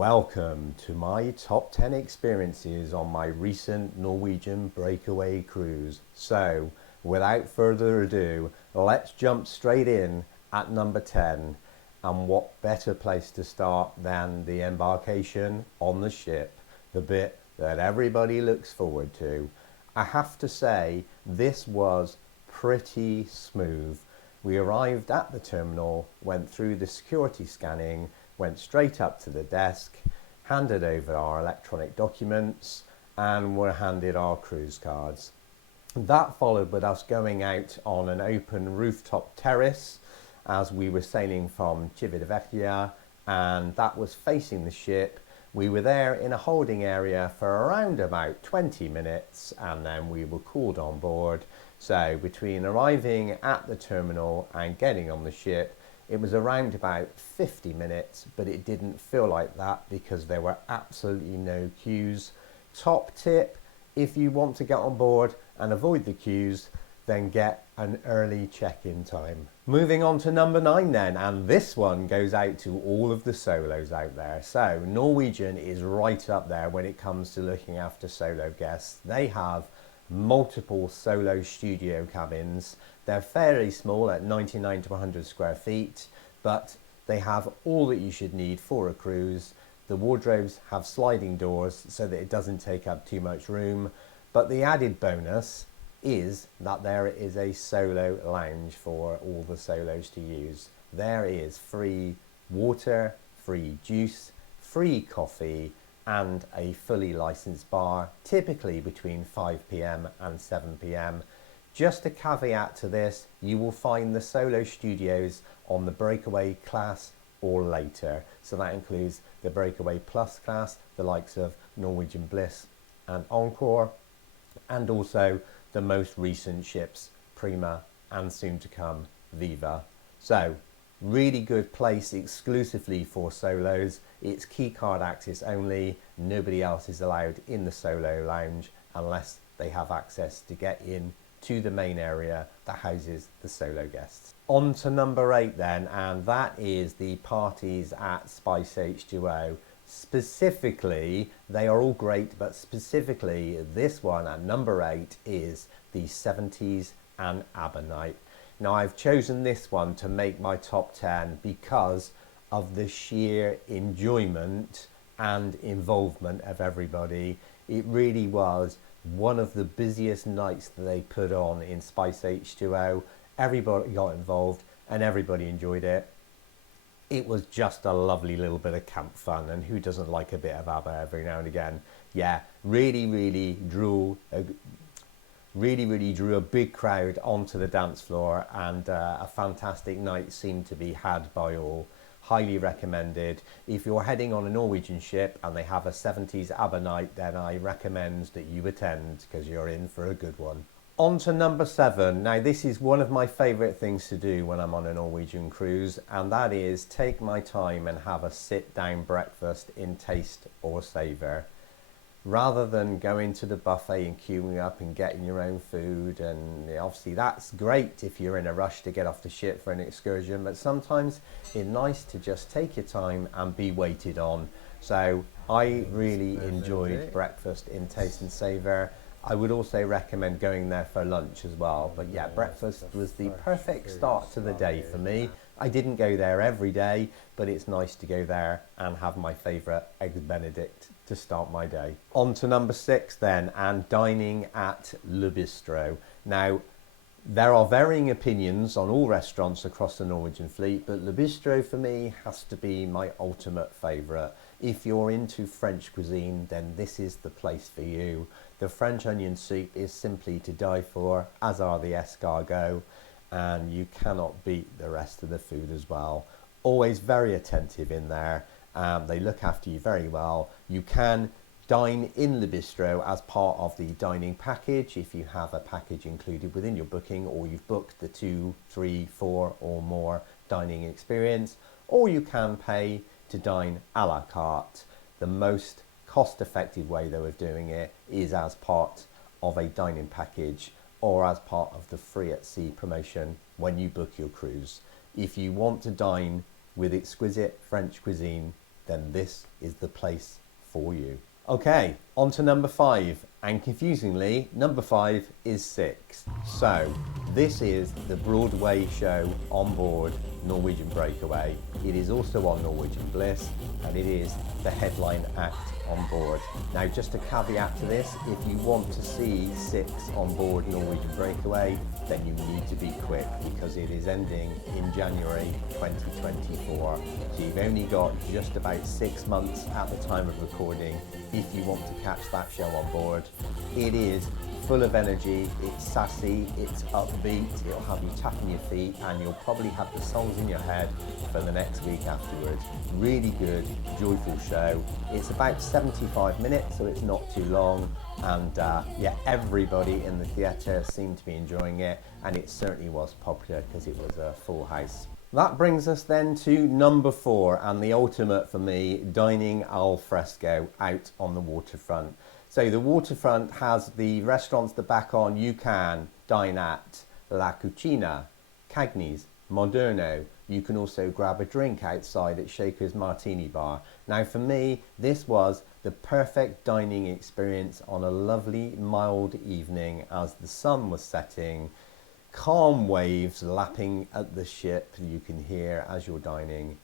Welcome to my top 10 experiences on my recent Norwegian Breakaway cruise. So, without further ado, let's jump straight in at number 10. And what better place to start than the embarkation on the ship, the bit that everybody looks forward to. I have to say, this was pretty smooth. We arrived at the terminal, went through the security scanning, went straight up to the desk, handed over our electronic documents, and were handed our cruise cards. That followed with us going out on an open rooftop terrace as we were sailing from Civitavecchia, and that was facing the ship. We were there in a holding area for around about 20 minutes, and then we were called on board. So between arriving at the terminal and getting on the ship, it was around about 50 minutes, but it didn't feel like that because there were absolutely no queues. Top tip, if you want to get on board and avoid the queues, then get an early check-in time. Moving on to number 9 then, and this one goes out to all of the solos out there. So Norwegian is right up there when it comes to looking after solo guests. They have multiple solo studio cabins. They're fairly small at 99 to 100 square feet, but they have all that you should need for a cruise. The wardrobes have sliding doors so that it doesn't take up too much room, but the added bonus is that there is a solo lounge for all the solos to use. There is free water, free juice, free coffee, and a fully licensed bar, typically between 5 p.m. and 7 p.m. Just a caveat to this, you will find the solo studios on the Breakaway class or later. So that includes the Breakaway Plus class, the likes of Norwegian Bliss and Encore, and also the most recent ships, Prima and soon to come, Viva. So, really good place exclusively for solos. It's keycard access only. Nobody else is allowed in the solo lounge unless they have access to get in to the main area that houses the solo guests. On to number 8 then, and that is the parties at Spice H2O. Specifically, they are all great, but specifically this one at number 8 is the 70s and ABBA night. Now I've chosen this one to make my top 10 because of the sheer enjoyment and involvement of everybody. It really was one of the busiest nights that they put on in Spice H2O. Everybody got involved and everybody enjoyed it. It was just a lovely little bit of camp fun, and who doesn't like a bit of ABBA every now and again? Yeah, really drew a big crowd onto the dance floor, and a fantastic night seemed to be had by all. Highly recommended. If you're heading on a Norwegian ship and they have a 70s ABBA night, then I recommend that you attend because you're in for a good one. On to number 7. Now this is one of my favourite things to do when I'm on a Norwegian cruise, and that is take my time and have a sit-down breakfast in Taste or SAVOR. Rather than going to the buffet and queuing up and getting your own food, and obviously that's great if you're in a rush to get off the ship for an excursion, but sometimes it's nice to just take your time and be waited on. So I really enjoyed breakfast in Taste and SAVOR. I would also recommend going there for lunch as well, but yeah, breakfast was the perfect start to the day for me. I didn't go there every day, but it's nice to go there and have my favourite Eggs Benedict to start my day. On to number 6 then, and dining at Le Bistro. Now, there are varying opinions on all restaurants across the Norwegian fleet, but Le Bistro for me has to be my ultimate favourite. If you're into French cuisine, then this is the place for you. The French onion soup is simply to die for, as are the escargot, and you cannot beat the rest of the food as well. Always very attentive in there. They look after you very well. You can dine in Le Bistro as part of the dining package if you have a package included within your booking, or you've booked the 2, 3, 4 or more dining experience, or you can pay to dine a la carte. The most cost-effective way though of doing it is as part of a dining package or as part of the free at sea promotion when you book your cruise. If you want to dine with exquisite French cuisine, then this is the place for you. Okay, on to number 5, and confusingly, number 5 is 6. So, this is the Broadway show Onboard Norwegian Breakaway. It is also on Norwegian Bliss, and it is the headline act on board. Now, just a caveat to this, if you want to see 6 on board Norwegian Breakaway, then you need to be quick because it is ending in January 2024. So you've only got just about 6 months at the time of recording if you want to catch that show on board. It is full of energy, it's sassy, it's upbeat, it'll have you tapping your feet, and you'll probably have the songs in your head for the next week afterwards. Really good, joyful show. It's about 75 minutes, so it's not too long, and yeah, everybody in the theatre seemed to be enjoying it, and it certainly was popular because it was a full house. That brings us then to number 4, and the ultimate for me, dining al fresco out on the waterfront. So the waterfront has the restaurants that back on you can dine at La Cucina, Cagney's, Moderno. You can also grab a drink outside at Shaker's Martini Bar. Now for me, this was the perfect dining experience on a lovely mild evening as the sun was setting. Calm waves lapping at the ship you can hear as you're dining.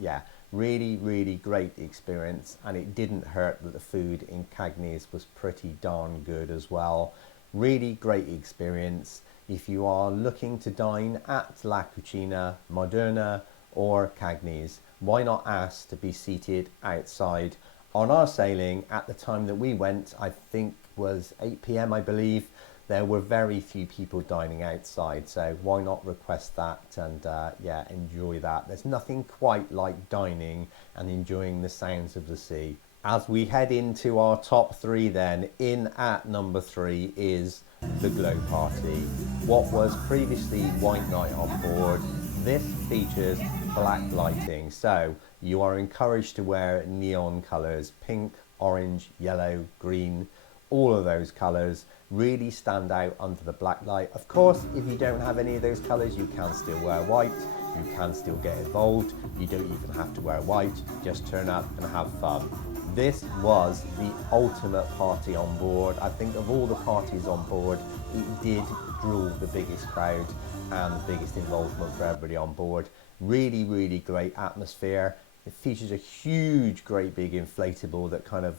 Yeah, really great experience, and it didn't hurt that the food in Cagney's was pretty darn good as well. Really great experience. If you are looking to dine at La Cucina, Moderna or Cagney's, why not ask to be seated outside? On our sailing at the time that we went, I think was 8 p.m. I believe, there were very few people dining outside, so why not request that and yeah, enjoy that. There's nothing quite like dining and enjoying the sounds of the sea. As we head into our top 3 then, in at number 3 is the Glow Party. What was previously White Night on board, this features black lighting, so you are encouraged to wear neon colours, pink, orange, yellow, green. All of those colours really stand out under the black light. Of course, if you don't have any of those colours, you can still wear white, you can still get involved, you don't even have to wear white, just turn up and have fun. This was the ultimate party on board. I think of all the parties on board, it did draw the biggest crowd and the biggest involvement for everybody on board. Really great atmosphere. It features a huge, great big inflatable that kind of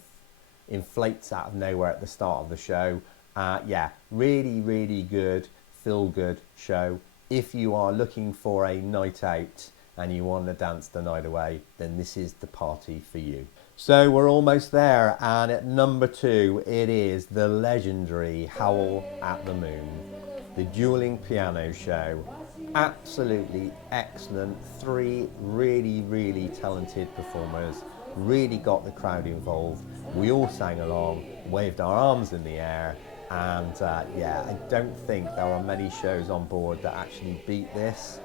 inflates out of nowhere at the start of the show. Yeah, really good, feel-good show. If you are looking for a night out and you want to dance the night away, then this is the party for you. So we're almost there, and at number 2, it is the legendary Howl at the Moon, the dueling piano show. Absolutely excellent. 3 really talented performers, really got the crowd involved. We all sang along, waved our arms in the air, and yeah, I don't think there are many shows on board that actually beat this.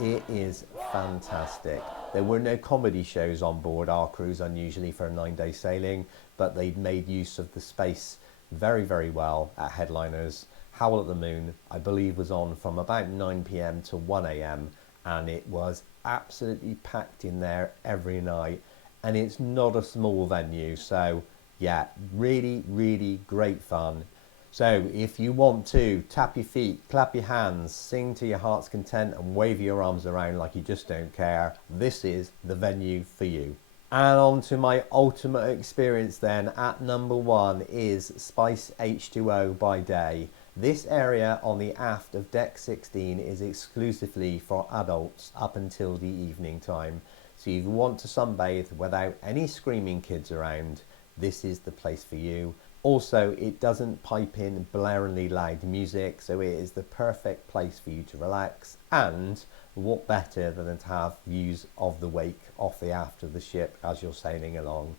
It is fantastic. There were no comedy shows on board our cruise, unusually for a 9-day sailing, but they'd made use of the space very well at Headliners. Howl at the Moon, I believe, was on from about 9 p.m. to 1 a.m. and it was absolutely packed in there every night. And it's not a small venue, so yeah, really great fun. So if you want to tap your feet, clap your hands, sing to your heart's content and wave your arms around like you just don't care, this is the venue for you. And on to my ultimate experience then, at number 1 is Spice H2O by day. This area on the aft of deck 16 is exclusively for adults up until the evening time. So if you want to sunbathe without any screaming kids around, this is the place for you. Also, it doesn't pipe in blaringly loud music, so it is the perfect place for you to relax. And what better than to have views of the wake off the aft of the ship as you're sailing along.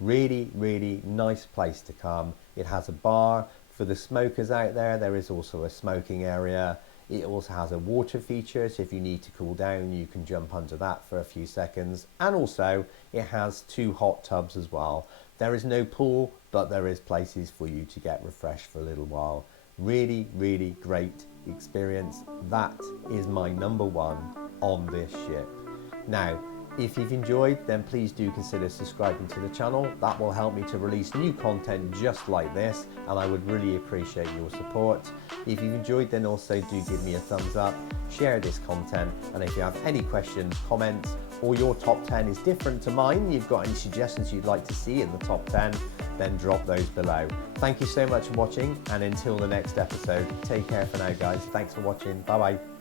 Really nice place to come. It has a bar for the smokers out there. There is also a smoking area. It also has a water feature, so if you need to cool down, you can jump under that for a few seconds. And also, it has 2 hot tubs as well. There is no pool, but there is places for you to get refreshed for a little while. Really great experience. That is my number 1 on this ship. Now, If you've enjoyed, then please do consider subscribing to the channel. That will help me to release new content just like this, and I would really appreciate your support. If you've enjoyed, then also do give me a thumbs up, share this content, and if you have any questions, comments, or your top 10 is different to mine, you've got any suggestions you'd like to see in the top 10, then drop those below. Thank you so much for watching, and until the next episode, take care for now guys. Thanks for watching. Bye bye.